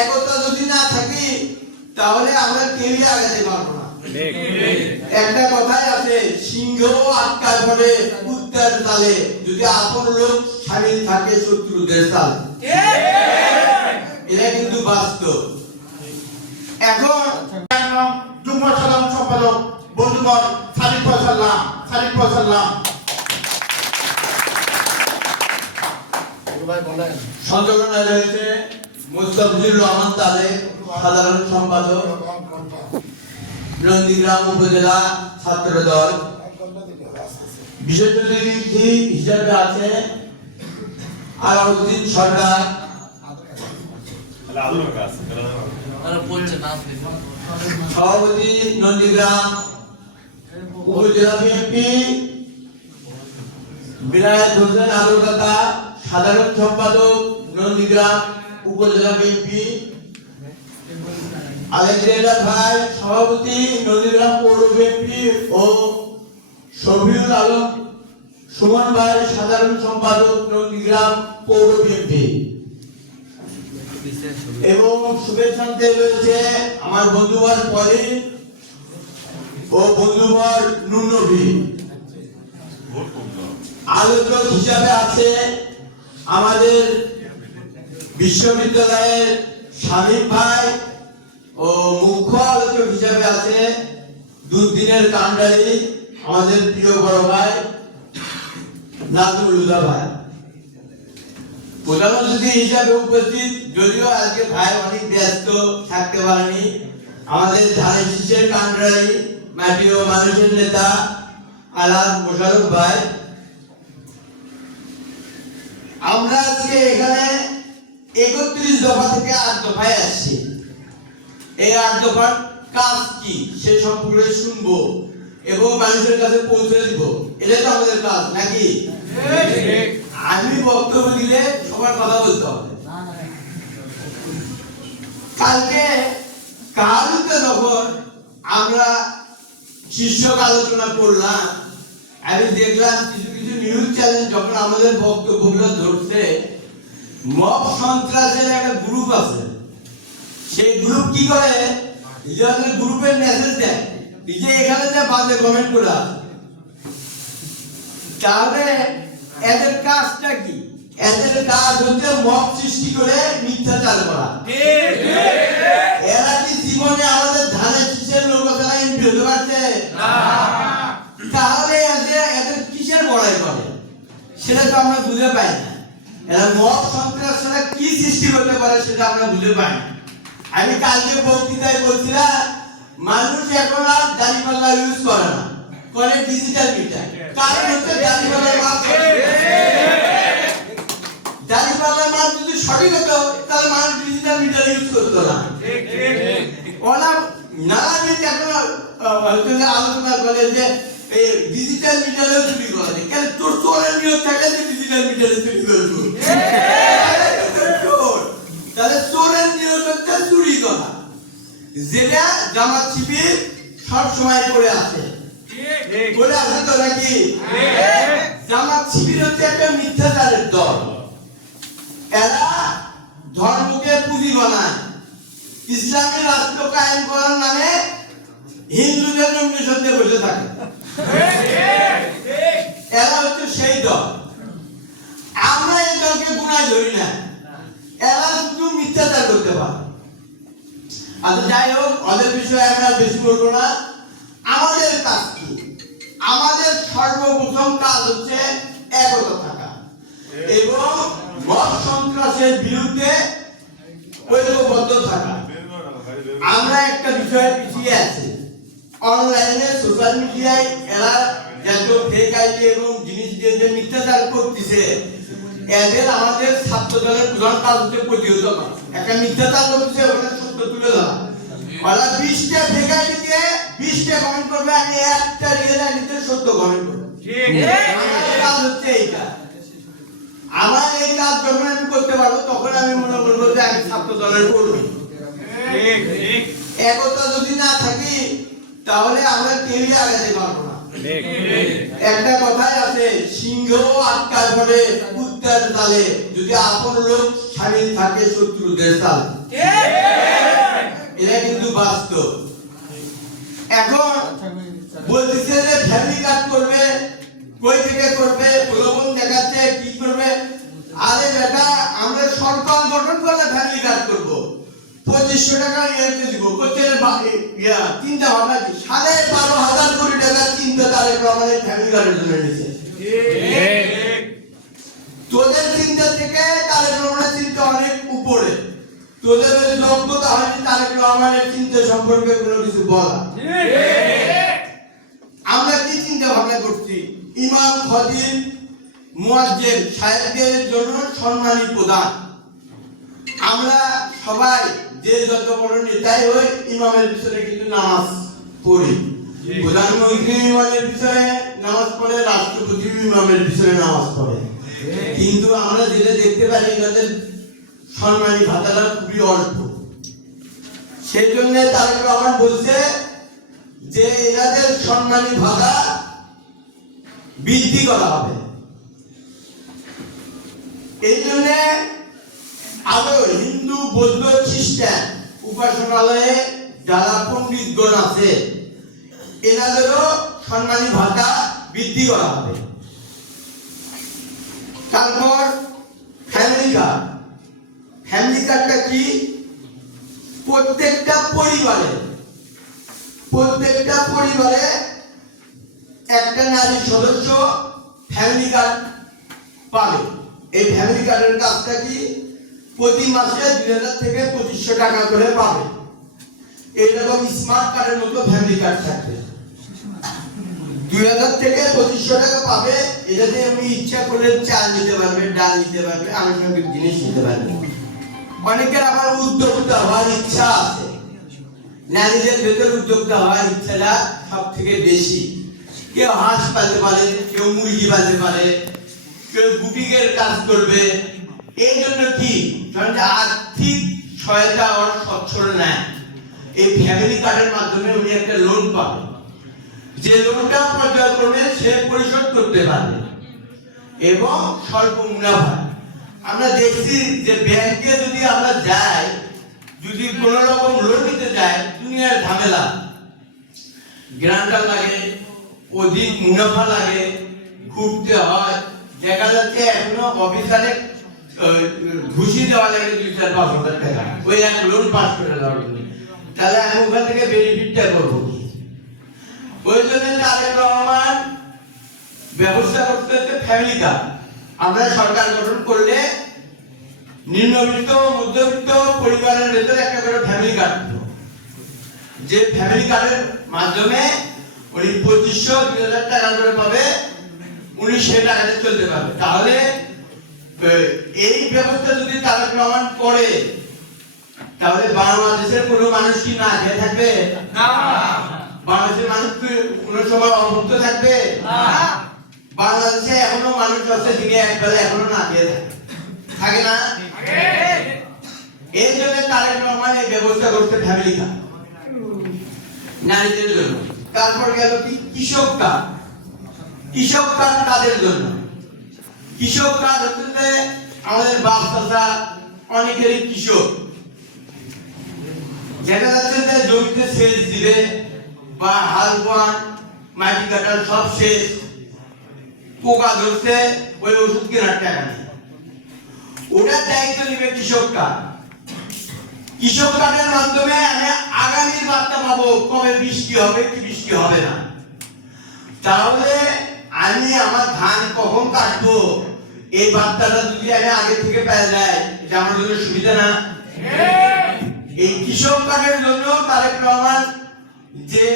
একতা যদি না থাকি তাহলে আমরা কেউই আগাতে পারবো না। একটা কথাই আছে, সিংহ আটকায় পড়ে কুত্তার তালে, যদি আপন লোক স্বামী থাকে শত্রুদের তালে। এটা কিন্তু বাস্তব। এখন যুগ্ম সাধারণ সম্পাদক বন্ধুগণ সাদিক ফয়সাল্লাম সংযোজনায় রয়েছে মুস্তাফিজুর রহমান তালেব, সাধারণ সম্পাদক নন্দীগ্রাম উপজেলা ছাত্র দল। বিশেষ অতিথি হিসাবে আছে আলাউদ্দিন সরকার, সভাপতি নন্দীগ্রাম উপজেলা বিএনপি বিলায়াত হোসেন আলু কাকা, সাধারণ সম্পাদক নন্দীগ্রাম উপজেলা বিএনপি আলেকজান্ডার ভাই, সভাপতি নন্দীগ্রাম পৌর বিএনপি ও শফিউল আলম সুমন ভাই, সাধারণ সম্পাদক নন্দীগ্রাম পৌর বিএনপি। এবং শুভেচ্ছান্তে রয়েছে আমার বন্ধুবর পলি ও বন্ধুবর নুনবি। আলোচক হিসাবে আছে আমাদের বিশ্ববিদ্যালয়ের শামীম ভাই ও মুখ্য আলোচক হিসাবে আছে দুদিনের কান্ডারি আমাদের প্রিয় বড় ভাই নাজমুল হুদা ভাই। প্রধান অতিথি হিসাবে উপস্থিত, যদিও আজকে ভাই অনেক ব্যস্ত থাকতে পারেনি, আমাদের ধানের শীষের কান্ডারি মাটি ও মানুষের নেতা আলাদ মোশারফ ভাই। আমরা আজকে এখানে 31 দফা থেকে 8 দফায় আসছি। এই 8 দফার কাজ কি সে সম্পর্কে শুনবো এবং মানুষের কাছে পৌঁছে দিব। এটা তো আমাদের কাজ নাকি? আমি বক্তব্য দিলে সবার কথা বলতে হবে। কালকে যখন আমরা শীর্ষক আলোচনা করলাম, আমি দেখলাম কিছু নিউজ চ্যানেল যখন আমাদের বক্তব্যগুলো ধরছে, মব সন্ত্রাসের একটা গ্রুপ আছে, সেই গ্রুপ কি করে, নিজেদের গ্রুপের মেসেজ দেয় যে এখানে যে বাজে কমেন্ট করা। তাহলে এদের কাজটা কি? এদের কাজ হচ্ছে মব সৃষ্টি করে মিথ্যাচার করা। এরা কি জীবনে আমাদের ধানের শীষের লোক যারা এমপি হতে পারছে? তাহলে এদের কিসের বড়াই করে সেটা তো আমরা বুঝে পাই না। এরা মব সন্ত্রাসীরা কি সৃষ্টি করতে পারে সেটা আমরা বুঝে পাই না। আমি কালকে বক্তৃতায় বলছিলাম, মানুষ এখন আর দাড়িপাল্লা ইউজ করে না, করে ডিজিটাল মিটার। কারণ হচ্ছে দাড়িপাল্লার মাপ, দাড়িপাল্লার মাপ যদি সঠিক হতো তাহলে মানুষ ডিজিটাল মিটার ইউজ করতো না। ওরা নানাবিধ এখন আলোচনা করে যে এই ডিজিটাল মিটারেও চুরি করে। কেন তোর চোরের নিয়োগ থাকলে যে ডিজিটাল মিটারে চুরি করবো? তাহলে চোরের নিয়োগ হচ্ছে চুরি করা, যেটা জামাত শিবির সব সময় করে আছে। করে আছে তো নাকি? জামাত শিবির হচ্ছে একটা মিথ্যাচারের দল। এরা ধর্মকে পুঁজি বানায়, ইসলামী রাষ্ট্র কায়েম করার নামে হিন্দুদের নমিনেশনে বসে থাকে। এরা হচ্ছে সেই দল। আমরা এই দলকে গুনায় ধরি না, এরা শুধু মিথ্যাচার করতে পারে। আচ্ছা যাই হোক, ওদের বিষয়ে আমরা বেশি বলবো না। আমাদের কাজ কি? আমাদের সর্বপ্রথম কাজ হচ্ছে একতা থাকা এবং মব সন্ত্রাসের বিরুদ্ধে ঐক্যবদ্ধ থাকা। আমরা একটা বিষয়ে পিছিয়ে আছি, অনলাইনে সোশ্যাল মিডিয়ায় এরা যত ফেক আইডি এবং জিনিস দিয়ে যে মিথ্যাচার করতেছে, এদের আমাদের ছাত্র দলের প্রধান কাজ হচ্ছে প্রতিহত করা। একটা মিথ্যাচার করতেছে, ওখানে সত্য তুলে ধরা। ওরা 20টা ফেক আইডি দিয়ে 20টা কমেন্ট করবে, আমি একটা রিয়েল আইডিতে সত্য কমেন্ট করব। আমাদের কাজ হচ্ছে এইটা। আমার এই কাজ যখন আমি করতে পারবো তখন আমি মনে করবো যে আমি ছাত্র দলের কর্মী। একতা যদি না থাকি তাহলে আমরা কেউই আগাতে পারবো না। একটা কথাই আছে, সিংহ আটকায় পড়ে কুত্তার তালে, যদি আপন লোক স্বামী থাকে শত্রুদের তালে। বাস্তব। এখন বলতেছে যে ফ্যামিলি কার্ড করবে, কই থেকে করবে, প্রলোভন দেখাচ্ছে কি করবে। আরে বেটা, আমরা সরকার গঠন করলে ফ্যামিলি কার্ড করব, 2500 টাকা নিয়ে দিব, কোচের চিন্তা ভাবনা কি 12,500 কোটি টাকা চিন্তা তারেক রহমানের ফ্যামিলি কার্ডের জন্য নিয়েছে। তোদের চিন্তা থেকে তারেক রহমানের চিন্তা অনেক উপরে। তোদের ওই যোগ্যতা হয়নি তারেক রহমানের চিন্তা সম্পর্কে কোনো কিছু বলা। আমরা কি চিন্তা ভাবনা করছি? ইমাম, খতিব, মুয়াজ্জিন সাহেবদের জন্য সম্মানী প্রদান। আমরা সবাই যে যত বড় নেতাই হই ইমামের পিছনে কিন্তু নামাজ পড়ি। প্রধানমন্ত্রী ইমামের পিছনে নামাজ পড়ে, রাষ্ট্রপতি ইমামের পিছনে নামাজ পড়ে। কিন্তু আমরা যেটা দেখতে পারি এনাদের সম্মানী ভাতাটা খুবই অল্প। সেই জন্য তারেক রহমান বলছে যে এনাদের সম্মানী ভাতা বৃদ্ধি করা হবে। এই জন্য আরো হিন্দু, বৌদ্ধ, খ্রিস্টান উপাসনালয়ে যারা পণ্ডিতগণ আছে এনাদেরও সম্মানী ভাতা বৃদ্ধি করা হবে। তারপর ফ্যামিলি কার্ড। ফ্যামিলি কার্ডটা কি? প্রত্যেকটা পরিবারে একটা নারী সদস্য ফ্যামিলি কার্ড পাবে। এই ফ্যামিলি কার্ডের কাজটা কি? প্রতি মাসে 2000 থেকে 2500 টাকা করে পাবে। এইরকম স্মার্ট কার্ডের মতো ফ্যামিলি কার্ড থাকবে। 2000 থেকে 2500 টাকা পাবে। এটাতে আপনি ইচ্ছা করলে চাল নিতে পারবে, ডাল নিতে পারবে, আনুষঙ্গিক জিনিস নিতে পারবে। অনেকের আবার উদ্যোক্তা হওয়ার ইচ্ছা আছে। নারীদের ভেতর উদ্যোক্তা হওয়ার ইচ্ছাটা সব থেকে বেশি। কেউ হাঁস পালতে পারে, কেউ মুরগি পালতে পারে, কেউ বুটিকের কাজ করবে। এই জন্য কি আর্থিক সহায়তা আর সচ্ছল নেয়। এই ফ্যামিলি কার্ডের মাধ্যমে উনি একটা লোন পাবে, যে লোনটা পর্যায়ক্রমে সে পরিশোধ করতে পারবে এবং স্বল্প মুনাফা। আমরা দেখছি যে ব্যাংকে যদি আমরা যাই, যদি কোন রকম লোন নিতে যাই, দুনিয়ার ঝামেলা, গ্রান্টার লাগে, অধিক মুনাফা লাগে, ঘুরতে হয়। দেখা যাচ্ছে এখনো অফিসারে ঘুষি দেওয়া লাগে 2-4-5 টাকা ওই এক লোন পাস করে দেওয়ার জন্য। তাহলে আমি ওখান থেকে বেনিফিটটা করবো কি? ওই জন্য তারেক রহমান ব্যবস্থা করতে হচ্ছে ফ্যামিলি কার্ড। আমরা সরকার গঠন করলে নিম্নবিত্ত, মধ্যবিত্ত পরিবারের ভেতরে একটা করে ফ্যামিলি কার্ড দিত, যে ফ্যামিলি কার্ডের মাধ্যমে উনি 2500-2000 টাকা করে পাবে, উনি সে টাকাতে চলতে পারবে। তাহলে এই ব্যবস্থা যদি তারেক রহমান করে, তাহলে বাংলাদেশের কোনো মানুষ কি না খেয়ে থাকবে? না। বাংলাদেশের মানুষ কি কোনো সময় অভুক্ত থাকবে? না। বাংলাদেশে এখনো মানুষ আছে যিনি একবেলা এখনো না খেয়ে থাকে না? এই জন্য তারেক রহমান এই ব্যবস্থা করতে ফ্যামিলি কার্ড নারীদের জন্য। তারপর গেল কি কৃষক কার্ড। কৃষক কার্ড তাদের জন্য। কৃষক কার্ড হচ্ছে আমাদের বাপ চাচা অনেকেরই কৃষক। দেখা যাচ্ছে যে জমিতে সেচ দিবে বা হাল বোয়ান, মাটি কাটার সব শেষ, পোকা ধরছে, ওই ওষুধ কেনার টাকা নেই। ওটার দায়িত্ব নিবে কৃষক কার্ড। কৃষক কার্ডের মাধ্যমে আমি আগামীর বার্তা পাবো কবে বৃষ্টি হবে কি বৃষ্টি হবে না। তাহলে আমি আমার ধান কখন কাটবো এই বার্তাটা যদি আমি আগে থেকে পেয়ে যাই, এটা আমার জন্য সুবিধা না? এই কৃষক কার্ডের জন্য তারেক রহমান যে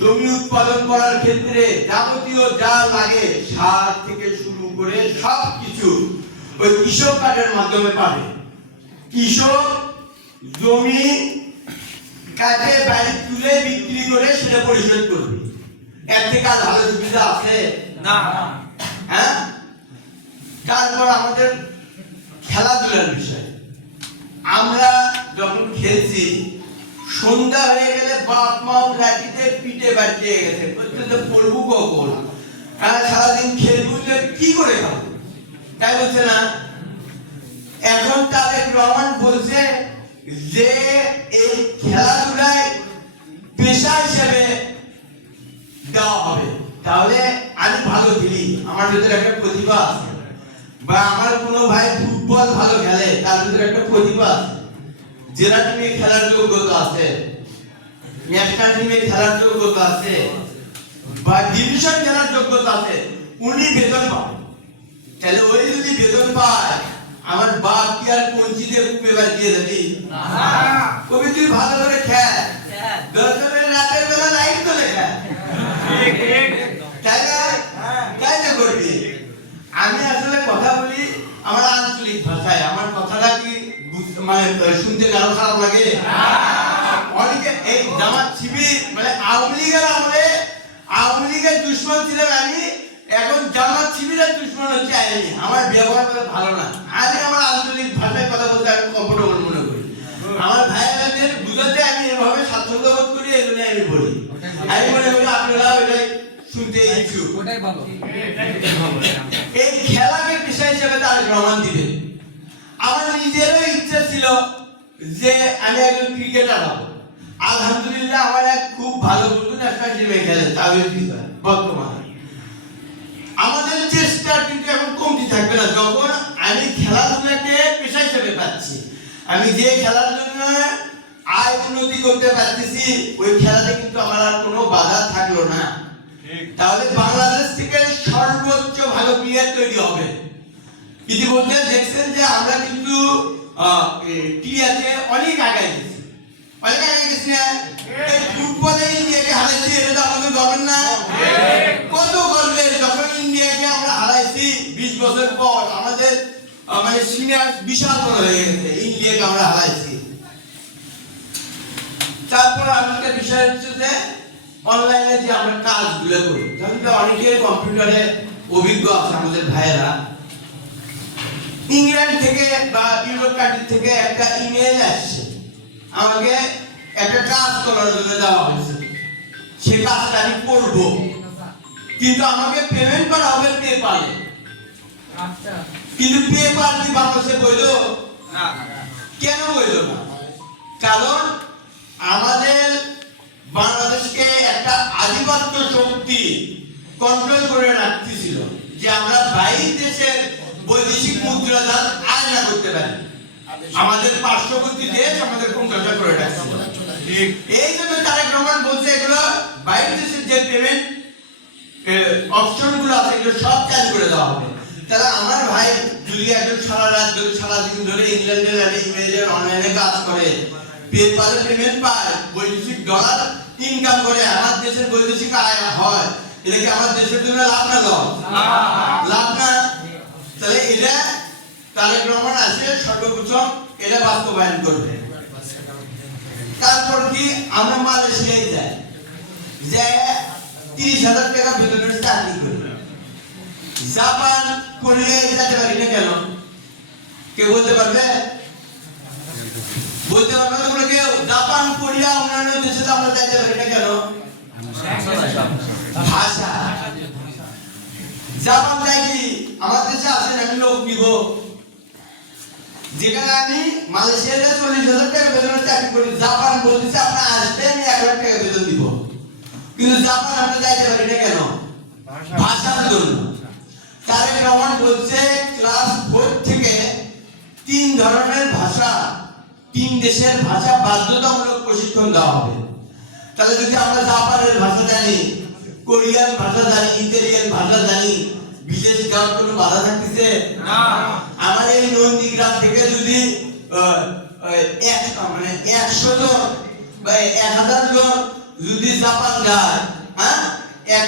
জমি উৎপাদন করার ক্ষেত্রে যাবতীয় যা লাগে সার থেকে শুরু করে সবকিছু ওই কৃষক কার্ডের মাধ্যমে পাবে। কৃষক জমি কাটে বাড়ি তুলে বিক্রি করে সেটা পরিশোধ করবে। এর থেকে আর ভালো সুবিধা আছে না? হ্যাঁ। তারপর আমাদের খেলাধুলার বিষয়। আমরা যখন খেলছি, সন্ধ্যা হয়ে গেলে বাপ মা লাঠিতে পিঠে বাজিয়ে গেছে, পড়বো কখন, সারাদিন খেলবো, কি করে খাবো, তাই বলছে না? এখন তারেক রহমান বলছে যে এই খেলাধুলা তাহলে আমি ভালো খেলি, আমার ভিতরে একটা প্রতিভা আছে, বা আমার কোনো ভাই ফুটবল ভালো খেলে, তার ভিতরে একটা প্রতিভা আছে, জেলা টিমে খেলার যোগ্যতা আছে, ন্যাশনাল টিমে খেলার যোগ্যতা আছে, বা ডিভিশন খেলার যোগ্যতা আছে, উনি বেতন পান। তাহলে ওই যদি বেতন পায়, আমার বাপ কি আর পঞ্চিতে পেপার দিয়ে দেবি? কবি তুই ভালো করে খেল, দরকারে রাতের বেলা লাইট তো লেখা, তাই না? তাই তো করবি। আমি আসলে কথা বলি আমার আঞ্চলিক ভাষায়, আমার কথাটা কি মানে শুনতে কারো খারাপ লাগে? অনেকে এই জামাত শিবির মানে আওয়ামী লীগের দুশ্মন ছিলাম আমি, এখন জামাত শিবিরের দুশ্মন হচ্ছে আমি। আমার ব্যবহার করে ভালো না, আমি আমার আঞ্চলিক ভাষায় কথা বলতে আমি কমফোর্টেবল মনে করি। আমার ভাইয়েরাদের বুঝাতে আমি এভাবে স্বাচ্ছন্দ্য বোধ করি, এগুলো আমি বলি। আমি মনে করি আপনারা ওইটাই শুনতে ইচ্ছুক। এই খেলাকে পেশা হিসেবে তার প্রমাণ দিবে। আমার নিজেরও ইচ্ছা ছিল যে আমি একজন ক্রিকেটার হব। আলহামদুলিল্লাহ আমার এক খুব ভালো বন্ধু ন্যাশনাল টিমে খেলে, তাওহিদ রিজওয়ান বর্তমানে। আমাদের চেষ্টা কিন্তু এখন কমতি থাকবে না, যখন আমি খেলাধুলাকে পেশা হিসেবে পাচ্ছি। আমি যে খেলার জন্য আয় উন্নতি করতে পারতেছি, ওই খেলাতে কিন্তু আমার আর কোনো বাধা থাকলো না। তাহলে বাংলাদেশ থেকে সর্বোচ্চ ভালো প্লেয়ার তৈরি হবে। ইতিমধ্যে দেখছেন যে আমরা কিন্তু টিয়াতে অনেক আগায় গেছি, অনেক আগায় গেছি না? এই ফুটবলে ইন্ডিয়াকে হারাইছি, এটা তো আমাদের গর্বের না? কত গর্বের, যখন ইন্ডিয়াকে আমরা হারাইছি 20 বছর পর আমাদের মানে সিনিয়র বিশাল বড় হয়ে গেছে, ইন্ডিয়াকে আমরা হারাইছি। তারপর আরেকটা বিষয় হচ্ছে যে অনলাইনে যে আমরা কাজগুলো করি, যেমন অনেকের কম্পিউটারে অভিজ্ঞ আছে আমাদের ভাইয়েরা। ইংল্যান্ড থেকে বা ইউরোপ কান্ট্রি থেকে একটা ইমেল আসছে, আমাকে একটা কাজ করার জন্য দেওয়া হয়েছে। সে কাজটা আমি করব, কিন্তু আমাকে পেমেন্ট করা হবে পেপালে। কিন্তু পেপার কি বাংলাদেশে বৈধ? কেন বৈধ না? কারণ আমাদের বাংলাদেশকে একটা আধিপত্য শক্তি কন্ট্রোল করে রাখতেছিল, যে আমরা বাইরের দেশের বৈদেশিক মুদ্রা দান আয়না করতে পারি। আমাদের পার্শ্ববর্তী দেশ আমাদের কন্ট্রোল করে রাখছিল। এই জন্য তারেক রহমান বলছে এগুলো বাইরের দেশের যে পেমেন্ট অপশন গুলো আছে এগুলো সব চালু করে দেওয়া হবে। তাহলে আমার ভাই যদি একজন সারা রাত ধরে সারাদিন ধরে ইংল্যান্ডের ইমেইলের অনলাইনে কাজ করে, পেপারে পেমেন্ট পায়, বৈদেশিক ডলার ইনকাম করে, আমার দেশের বৈদেশিক আয় হয়, এটা কি আমার দেশের জন্য লাভ না? লাভ না? তাহলে এটা তারেক রহমান আসে সর্বপ্রথম এটা বাস্তবায়ন করবে। তারপর কি আমরা মালয়েশিয়ায় যাই, যে 30,000 টাকা বেতনের চাকরি করি। জাপান কোরিয়ায় যেতে পারি না কেন? কেউ বলতে পারবে? বলতে পারবে তোমরা কেউ? জাপান কোরিয়া অন্যান্য দেশে আমরা যেতে পারি না কেন? ভাষা। জাপান যাই কি আমার দেশে আসেন, আমি লোক নিব। যেখানে আমি মালয়েশিয়াতে 40,000 টাকা বেতনের চাকরি করি, জাপান বলতেছে আপনার আসবে আমি 1 লাখ টাকা বেতন দিব। কিন্তু জাপান আমরা যাইতে পারি না কেন? ভাষার জন্য। তারেক রহমান বলছে ক্লাস 4 থেকে 3 ধরনের ভাষা, 3 দেশের ভাষা বাধ্যতামূলক প্রশিক্ষণ দেওয়া হবে। তাহলে যদি আমরা জাপানের ভাষা জানি, কোরিয়ান ভাষা জানি, ইতালিয়ান ভাষা জানি, বিদেশ যাওয়ার কোনো বাধা থাকতেছে না। আমার এই নন্দীগ্রাম থেকে যদি 100 জন বা 1000 জন যদি জাপান যায়, হ্যাঁ 1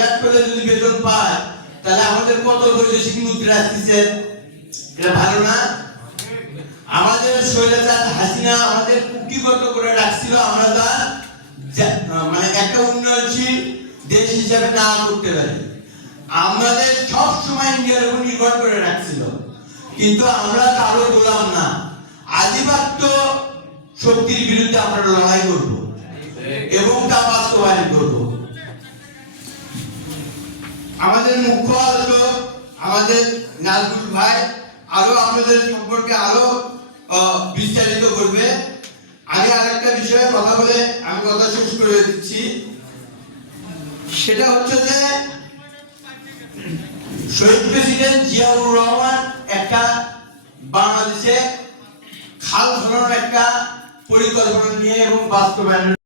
লাখ করে যদি বেতন পায়, তাহলে আমাদের কত বৈদেশিক মুদ্রা আসছে? এটা ভালো না? আমাদের স্বৈরাচার হাসিনা আমাদের কুক্ষিগত করে রাখছিল, আমরা মানে একটা উন্নয়নশীল দেশ হিসেবে না করতে পারি। আমাদের সব সময় ইন্ডিয়ার উপর নির্ভর করে রাখছিল, কিন্তু আমরা কারো গোলাম না। আধিপত্য শক্তির বিরুদ্ধে আমরা লড়াই করব এবং তা বাস্তবায়ন করব। আমাদের মুখ্য আলোচক আমাদের নাজমুল ভাই আরো আপনাদের সম্পর্কে আরো বিস্তারিত করবে। আমি আরেকটা বিষয়ে কথা বলে আমি কথা শেষ করে দিচ্ছি। সেটা হচ্ছে যে শহীদ প্রেসিডেন্ট জিয়াউর রহমান একটা বাংলাদেশে খাল খননের একটা পরিকল্পনা নিয়ে এবং বাস্তবায়ন